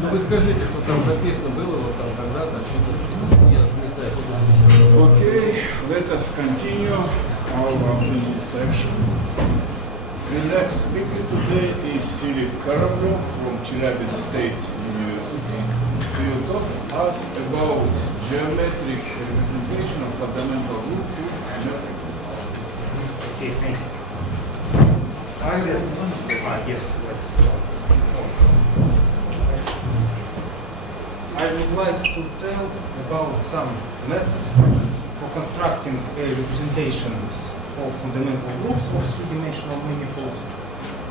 Ну вы скажите, что там записано было, вот там когда-то, что-то, я не знаю, куда здесь. Okay, let us continue our afternoon section. The next speaker today is Korablev from Chelyabinsk State University. He will talk to us about geometric representation of fundamental group with symmetric. Okay, thank you. Yes, let's start. I would like to tell about some methods for constructing representations of fundamental groups of three-dimensional manifolds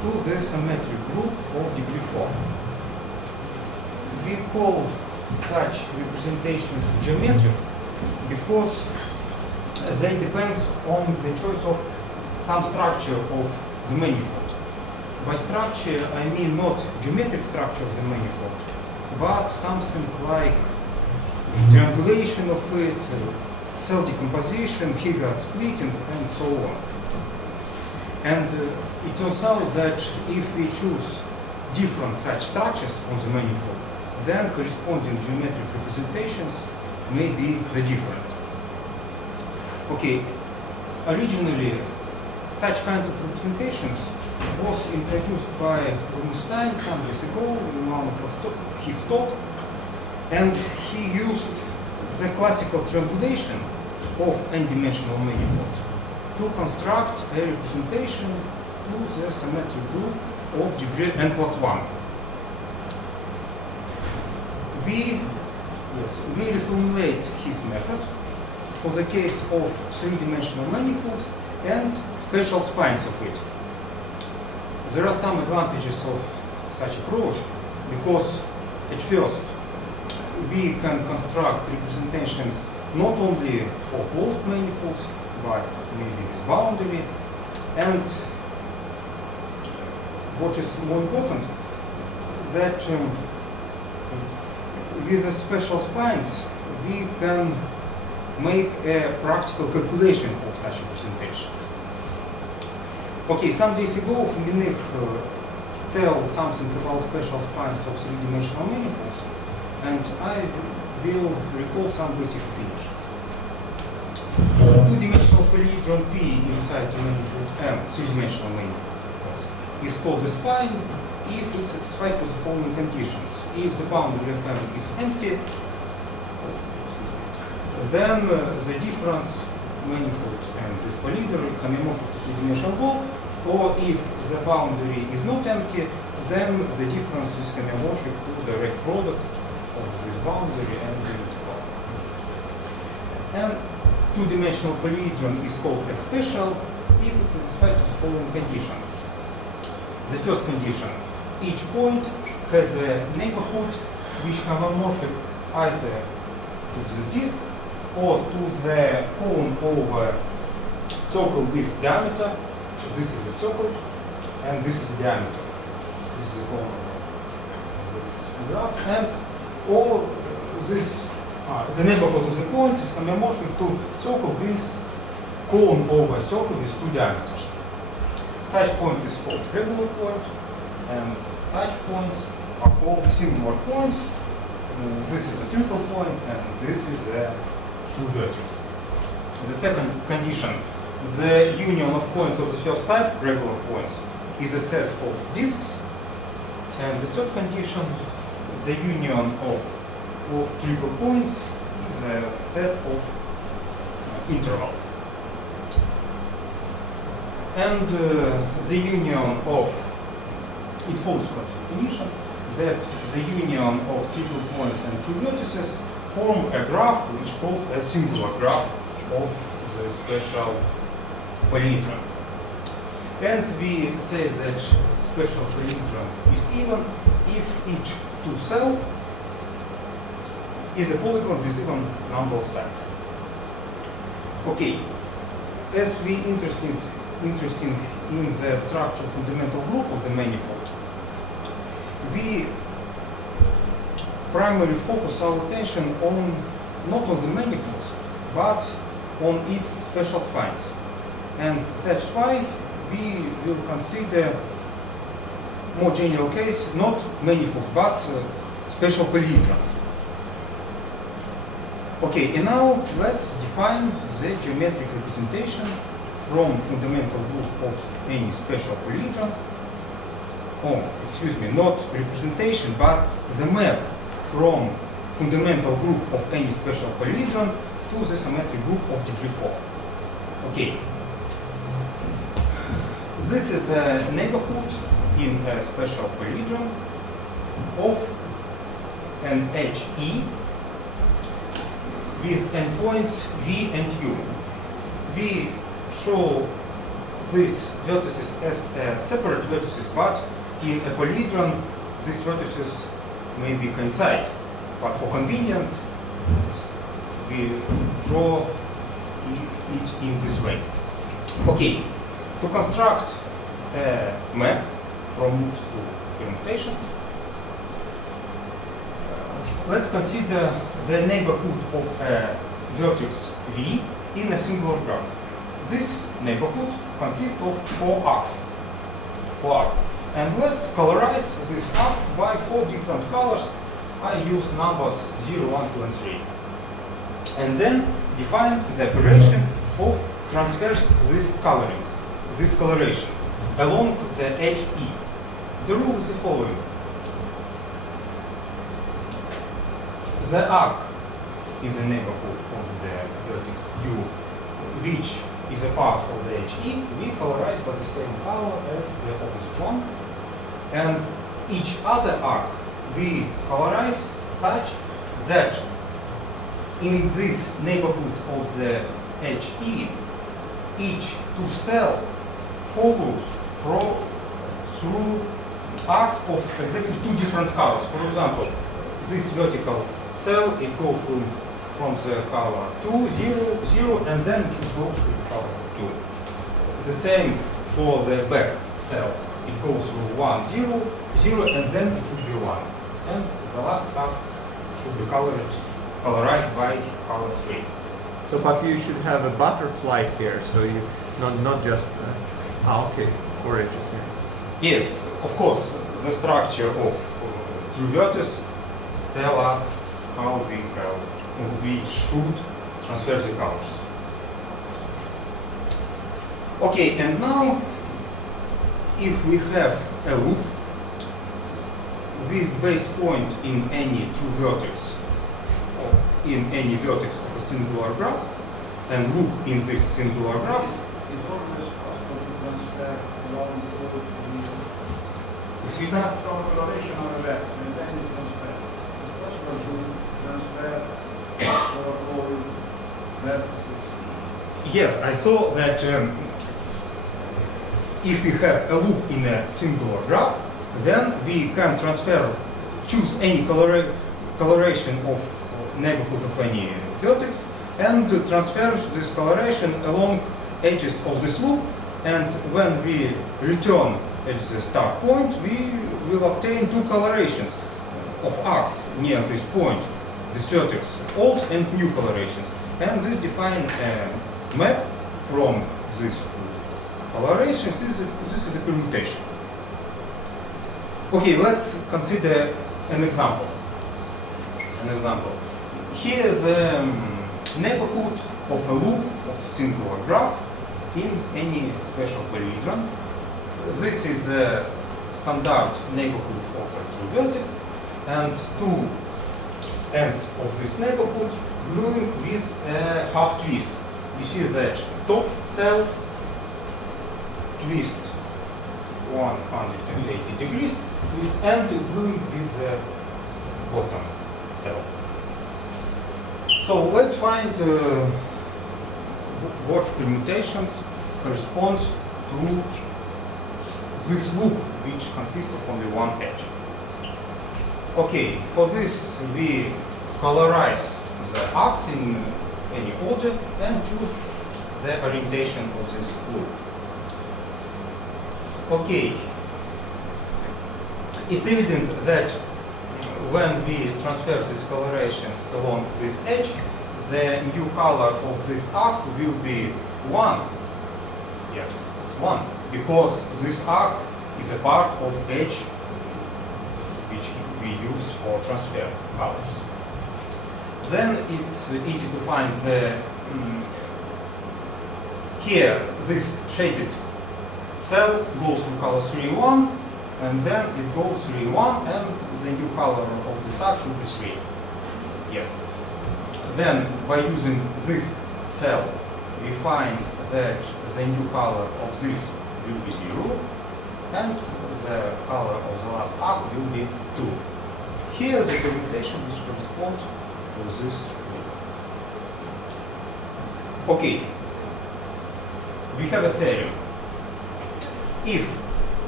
to the symmetric group of degree 4. We call such representations geometric because they depend on the choice of some structure of the manifold. By structure, I mean not geometric structure of the manifold, but something like triangulation of it, cell decomposition, Hilbert splitting, and so on. And it turns out that if we choose different such structures on the manifold, then corresponding geometric representations may be the different. Okay, originally such kind of representations was introduced by Rubinstein some years ago in one of his talk, and he used the classical triangulation of n-dimensional manifold to construct a representation to the symmetric group of degree n+1. We reformulate his method for the case of three-dimensional manifolds and special spines of it. There are some advantages of such approach because at first we can construct representations not only for closed manifolds but maybe with boundary, and what is more important, that with the special spines we can make a practical calculation of such representations. Okay, some days ago Fominik tell something about special spines of three-dimensional manifolds, and I will recall some basic definitions. Two-dimensional polyhedron P inside a manifold M, three-dimensional manifold, is called a spine if it satisfies to the following conditions. If the boundary of M is empty, then the difference manifold and this polyhedron homeomorphic to three-dimensional ball, or if the boundary is not empty, then the difference is homeomorphic to the direct product of this boundary and the integral. And two-dimensional polyhedron is called a special if it satisfies the following condition. The first condition, each point has a neighborhood which homomorphic either to the disk or to the cone over circle with diameter. So this is a circle and this is the diameter. This is the cone over this graph, and all this the neighborhood of the point is homomorphic to circle with cone over circle with two diameters. Such point is called regular point, and such points are called singular points. This is a triple point, and this is a two vertex. The second condition, the union of points of the first type, regular points, is a set of disks. And the third condition, the union of triple points is a set of intervals. And the union of, it follows from the definition, that the union of triple points and two vertices form a graph which is called a singular graph of the special polyhedron. And we say that special polyhedron is even if each two cell is a polygon with even number of sides. Okay, as we interested in the structure fundamental group of the manifold, we primarily focus our attention on not on the manifolds but on its special spines, and that's why we will consider more general case, not manifolds but special polyhedrons. Okay, and now let's define the geometric representation from fundamental group of any special polyhedron. Oh, excuse me, not representation, but the map from fundamental group of any special polyhedron to the symmetric group of degree 4. Okay. This is a neighborhood in a special polyhedron of an HE with endpoints V and U. We show these vertices as separate vertices, but in a polyhedron these vertices may be coincide. But for convenience, we draw it in this way. Okay, to construct a map from loops to permutations, let's consider the neighborhood of a vertex V in a singular graph. This neighborhood consists of 4 arcs. And let's colorize this arcs by 4 different colors. I use numbers 0, 1, 2, and 3. And then define the operation of transverse this coloration along the HE. The rule is the following. The arc is a neighborhood of the vertex U, which is a part of the HE. We colorize by the same color as the opposite one. And each other arc we colorize such that in this neighborhood of the HE, each two cell follows through arcs of exactly 2 different colors. For example, this vertical cell, it goes from the color 2, 0, 0, and then it should go through the color 2. The same for the back cell. It goes through 1, 0, 0, and then it should be 1. And the last arc should be colorized by color 3. So, but you should have a butterfly here, so you not just okay, 4 edges here. Yes, of course, the structure of true vertex tell us how we should transfer the colors. Okay, and now if we have a loop with base point in any true vertex or in any vertex of a singular graph and loop in this singular graph, It's always possible to transfer along all the excuse me? start from coloration on the back and then you transfer. It's possible to transfer for all vertices. Yes, I saw that if we have a loop in a singular graph, then we can choose any coloration of neighborhood of any vertex and transfer this coloration along edges of this loop, and when we return at the start point, we will obtain 2 colorations of arcs near this point, this vertex, old and new colorations, and this define a map from these 2 colorations. This is a permutation. Okay, let's consider an example. Here is a neighborhood of a loop of singular graph in any special polyhedron. This is a standard neighborhood of a true vertex, and 2 ends of this neighborhood gluing with a half twist. You see that top cell twist 180 degrees with end gluing with the bottom cell. So let's find what permutations corresponds to this loop, which consists of only 1 edge. Okay, for this we colorize the arcs in any order and choose the orientation of this loop. Okay, it's evident that when we transfer these colorations along this edge, the new color of this arc will be 1. Yes, it's 1, because this arc is a part of edge which we use for transfer colors. Then it's easy to find the here this shaded cell goes through color 3-1, and then it goes 3-1, and the new color of this arc should be 3. Yes. Then by using this cell, we find that the new color of this will be 0, and the color of the last arc will be 2. Here the permutation which corresponds to this. Okay. We have a theorem. If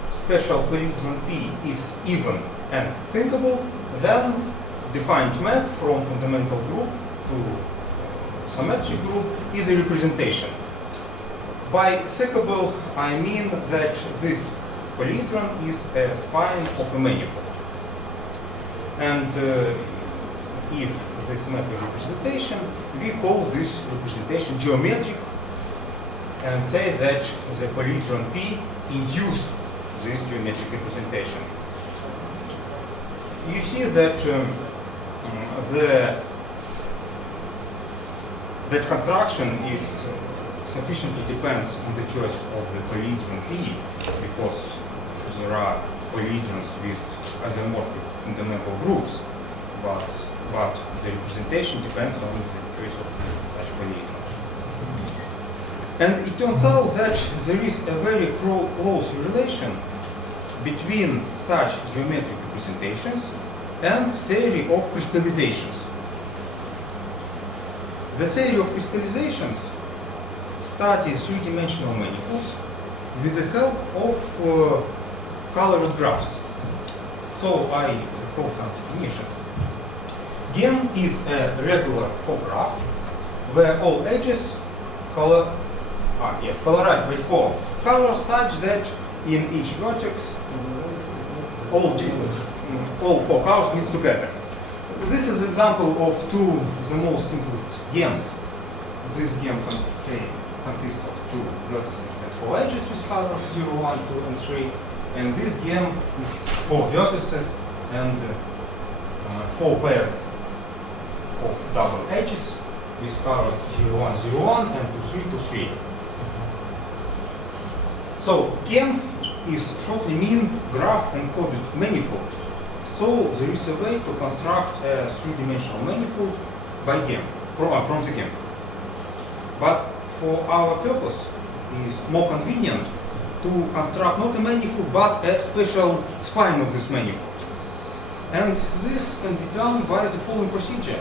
special polyhedron P is even and thinkable, then defined map from fundamental group to symmetric group is a representation. By thinkable, I mean that this polyhedron is a spine of a manifold. And if this map is representation, we call this representation geometric and say that the polyhedron P induces this geometric representation. You see that that construction is sufficiently depends on the choice of the polyhedron P, because there are polyhedrons with isomorphic fundamental groups, but the representation depends on the choice of such polyhedron. And it turns out that there is a very close relation between such geometric representations and theory of crystallizations. The theory of crystallizations studies three-dimensional manifolds with the help of colored graphs. So I quote some definitions. GEM is a regular Fock graph where all edges colorized by 4 colors such that in each vertex all 4 colors meet together. This is an example of the most simplest gems. This gem consists of 2 vertices and 4 edges with colors 0, 1, 2, and 3. And this gem is 4 vertices and 4 pairs of double edges with colors 0, 1, 0, 1 and 2, 3, 2, 3. So GEM is shortly mean graph encoded manifold. So there is a way to construct a three-dimensional manifold by GEM, from the GEM. But for our purpose, it is more convenient to construct not a manifold but a special spine of this manifold. And this can be done by the following procedure.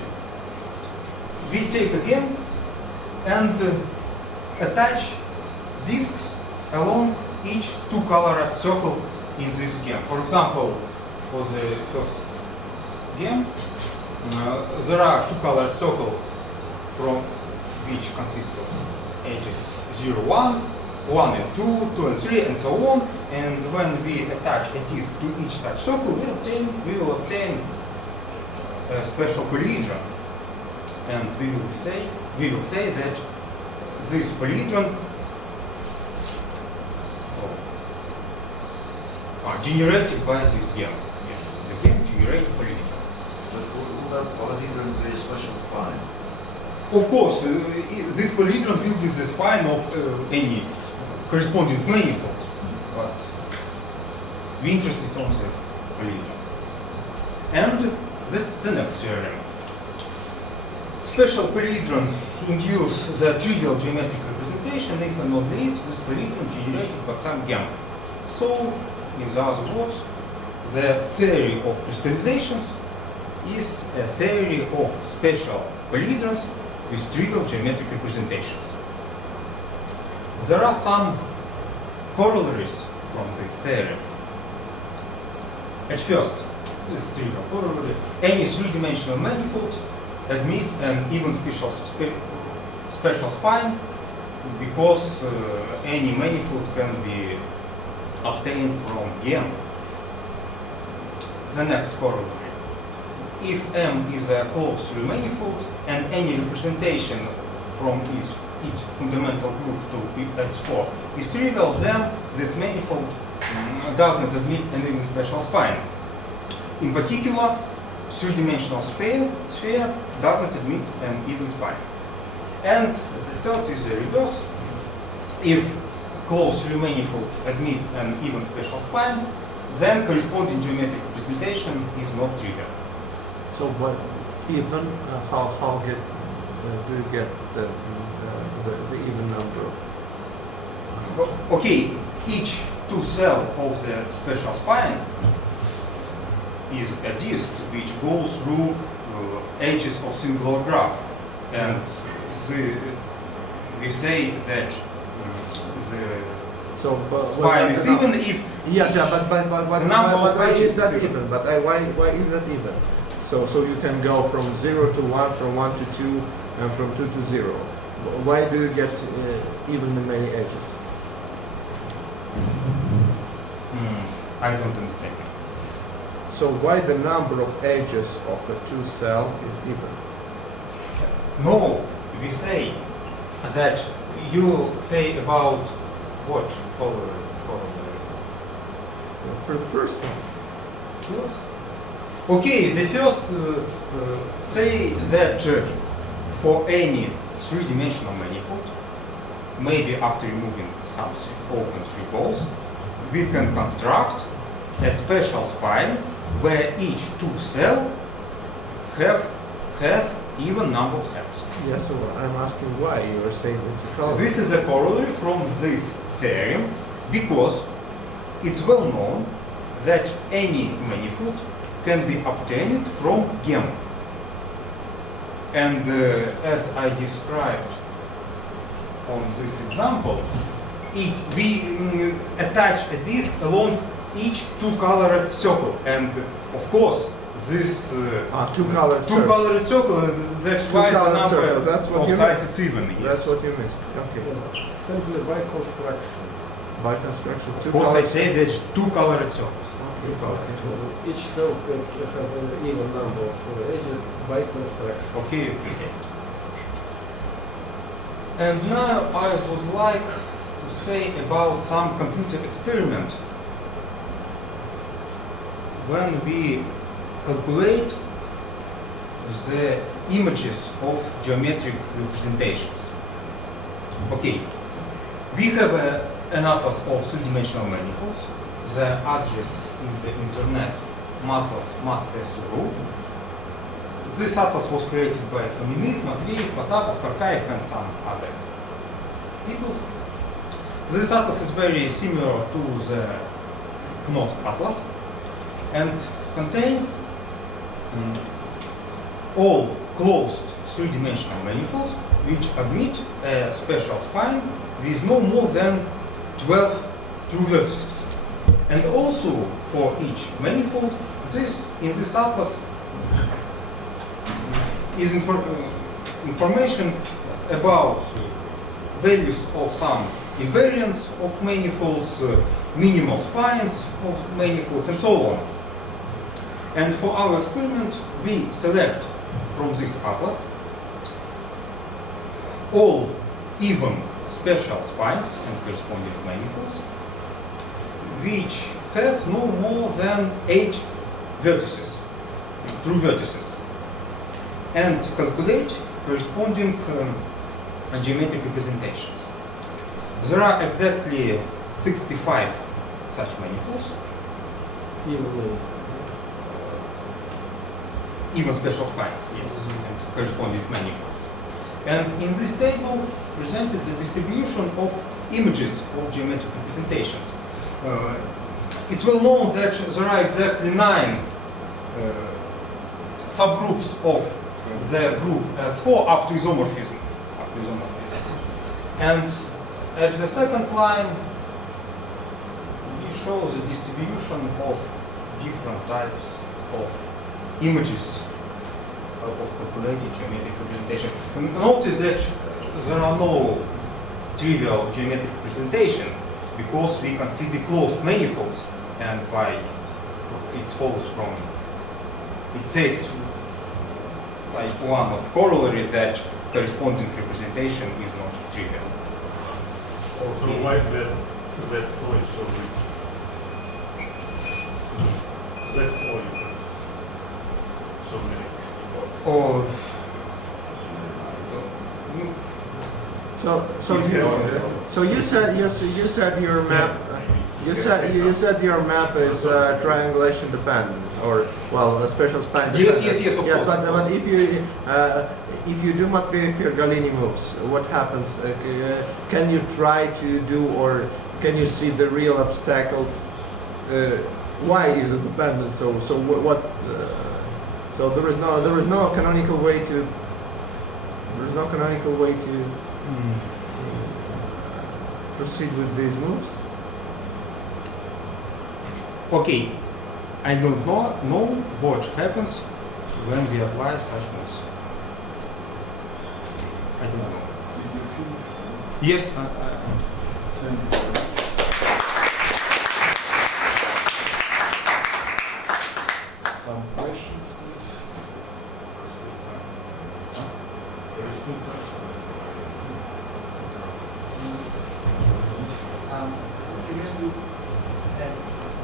We take a GEM and attach disks along each 2-colored circle in this GEM. For example, for the first GEM, there are 2-colored circles from which consist of edges 0, 1, 1 and 2, 2 and 3, and so on. And when we attach a disk to each such circle, we will obtain a special polyhedron. And we will say that this polyhedron generated by this GEM. Yes, the GEM generated polyhedron. But will that polyhedron be a special spine? Of course, this polyhedron will be the spine of any corresponding manifold, but we interested on the polyhedron. And this is the next theorem. Special polyhedron induces the trivial geometric representation if and only if this polyhedron generated by some GEM. So, in the other words, the theory of crystallizations is a theory of special polyhedrons with trivial geometric representations. There are some corollaries from this theory. At first, this trivial corollary, any three-dimensional manifold admit an even special spine because any manifold can be obtained from GEM. The next corollary. If M is a closed manifold and any representation from each fundamental group to S4 is trivial, then this manifold does not admit an even special spine. In particular, three-dimensional sphere does not admit an even spine. And the third is the reverse. If closed Lie manifold admit an even special spine, then corresponding geometric representation is not trivial. So what even? How do you get the even number of? Okay, each two cell of the special spine is a disk which goes through edges of singular graph, and we say that So spine is even if yes, yeah, but the number of why edges is that is even? But why is that even? So you can go from 0 to 1, from 1 to 2, and from 2 to 0. Why do you get even the many edges? I don't understand. So why the number of edges of a two cell is even? No, we say that you say about what color? For the first one. Yes. Okay, the first say that for any three-dimensional manifold, maybe after removing some open three balls, we can construct a special spine where each two cell have even number of cells. Yes, so I'm asking why you are saying it's a problem. This is a corollary from this theorem because it's well known that any manifold can be obtained from gamma. And as I described on this example, we attach a disk along each two-colored circle, and of course this two-colored circle, that's why the number that's what of you sides missed. is even. That's what you missed. Okay. Simply by construction. By construction. Of course, I say that two-colored circles. Two-colored. Each cell has an even number of edges by construction. Okay, yes. And now I would like to say about some computer experiment when we calculate the images of geometric representations. Okay, we have an atlas of three-dimensional manifolds. The address in the internet, matlas.ru. This atlas was created by Fomiных, Matveyev, Potapov, Karkaev, and some other people. This atlas is very similar to the Knot atlas and contains all closed three-dimensional manifolds which admit a special spine with no more than 12 true vertices. And also for each manifold, in this atlas is information about values of some invariants of manifolds, minimal spines of manifolds, and so on. And for our experiment, we select from this atlas all even special spines and corresponding manifolds which have no more than 8 vertices, true vertices, and calculate corresponding geometric representations. There are exactly 65 such manifolds, even special spines, yes, and corresponding manifolds. And in this table presented the distribution of images of geometric representations. It's well known that there are exactly 9 subgroups of the group 4 up to isomorphism. And at the second line, we show the distribution of different types of images of calculated geometric representation. And notice that there are no trivial geometric representation because we consider closed manifolds, and by it follows from, it says like one of corollary that corresponding representation is not trivial. So why that flow is so rich? That's all you have. so many? Or So you said your map. You said your map is triangulation dependent, or well, a special span. Yes, of course. But if you do Matveev-Pergolini moves, what happens? Can you try to do, or can you see the real obstacle? Why is it dependent? So what's so there is no canonical way to. There is no canonical way to proceed with these moves. okay, I don't know what happens when we apply such moves. I don't know. Did you finish? Yes, Thank you. Some questions, please? Curiously,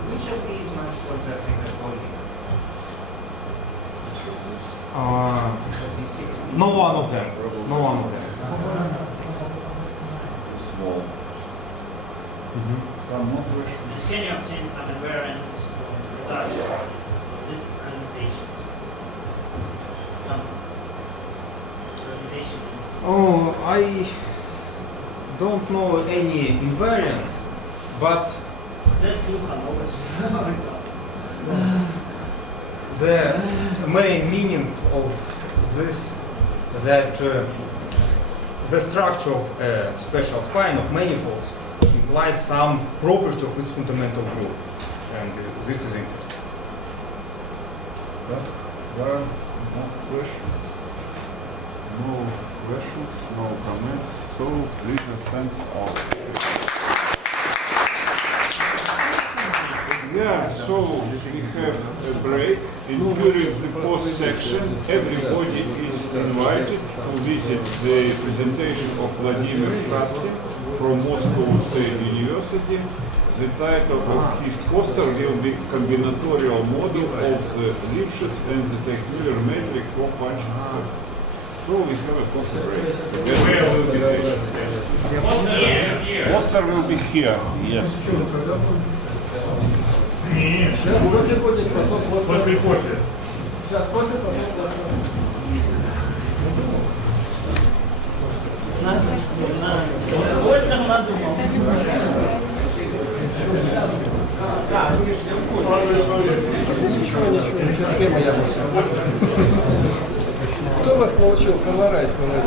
which of these manifolds are hyperbolic? Of these 16? no one of them. No one of them. Small. Some more questions? Can you obtain some invariance for reduction of this presentation? Some presentation. Oh, I don't know any invariance, but Z2 homologies, for example. the main meaning of this that the structure of a special spine of manifolds implies some property of its fundamental group, and this is interesting. There are no questions? No questions, no comments, so please ascend out. Yeah, so we have a break, and during the post section, everybody is invited to visit the presentation of Vladimir Shastin from Moscow State University. The title of his poster will be Combinatorial Model of the Lipschitz and the Teichmüller metric for punching software. So we have a poster break. Poster will be here, yes. Сейчас кофе будет, потом После кофе. Сейчас кофе, потом Удовольствием надумал. Ничего, фирма я. Кто вас научил Колорайскому?